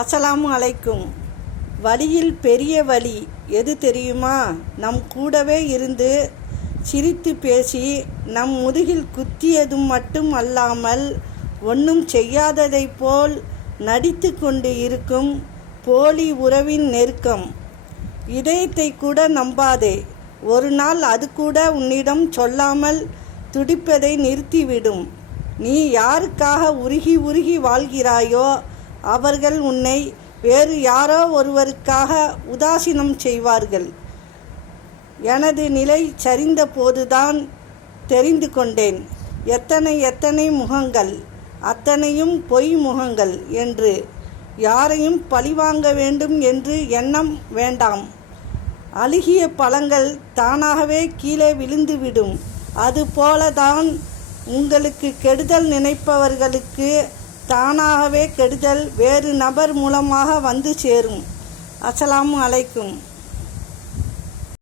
அஸ்ஸலாமு அலைக்கும். வலியில் பெரிய வலி எது தெரியுமா? நம் கூடவே இருந்து சிரித்து பேசி நம் முதுகில் குத்தியதும் மட்டும் அல்லாமல் ஒன்றும் செய்யாததைப் போல் நடித்து கொண்டு இருக்கும் போலி உறவின் நெருக்கம். இதயத்தை கூட நம்பாதே. ஒரு நாள் அது கூட உன்னிடம் சொல்லாமல் துடிப்பதை நிறுத்திவிடும். நீ யாருக்காக உருகி உருகி வாழ்கிறாயோ அவர்கள் உன்னை வேறு யாரோ ஒருவருக்காக உதாசீனம் செய்வார்கள். எனது நிலை சரிந்த போதுதான் தெரிந்து கொண்டேன். எத்தனை முகங்கள், அத்தனையும் பொய் முகங்கள் என்று. யாரையும் பழிவாங்க வேண்டும் என்று எண்ணம் வேண்டாம். அழுகிய பழங்கள் தானாகவே கீழே விழுந்துவிடும். அதுபோலதான் உங்களுக்கு கெடுதல் நினைப்பவர்களுக்கு தானாகவே கெடுதல் வேறு நபர் மூலமாக வந்து சேரும். அஸ்ஸலாமு அலைக்கும்.